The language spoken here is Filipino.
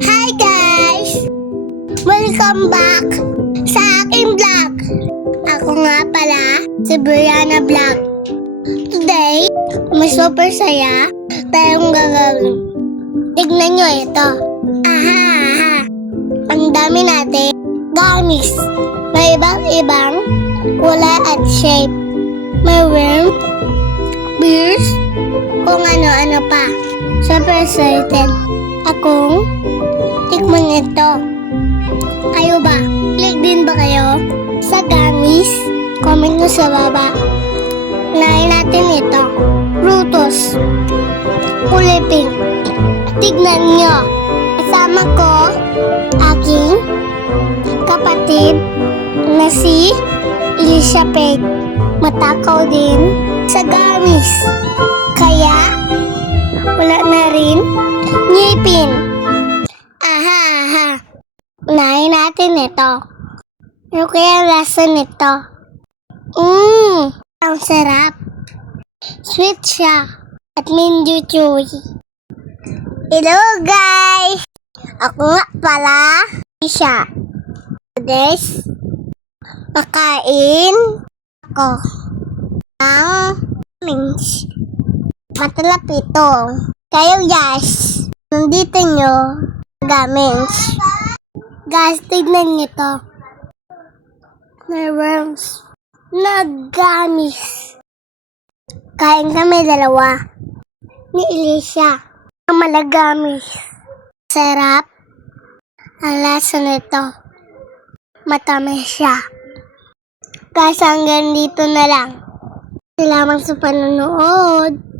Hi guys! Welcome back sa aking vlog. Ako nga pala, si Brianna Vlog. Today, may super saya tayong gagawin. Tignan nyo ito. Aha! Ang dami natin gummies. May ibang kulay at shape. May worm, beers, kung ano-ano pa. Super excited akong tikman ito. Kayo ba? Click din ba kayo sa gummies? Comment nyo sa baba. Unahin natin ito. Frutos. Kulay pink. Tignan nyo. Kasama ko aking kapatid na si Elizabeth. Matakaw din sa gummies. Kaya wala na rin ngipin. Aha. Unahin natin ito. Ano kaya ang lasa nito? Ang sarap. Sweet siya. At medyo chewy. Hello guys! Ako nga pala siya. Today, makain ako ng mince. Matalap ito. Kayo guys, nandito nyo gamins. Guys, tignan nyo to. May worms. Nagamis. Kain kami dalawa. Ni Elisha. Ang malagamis. Sarap. Ang lasa nito. Matamis siya. Guys, hanggang dito na lang. Salamat sa panonood.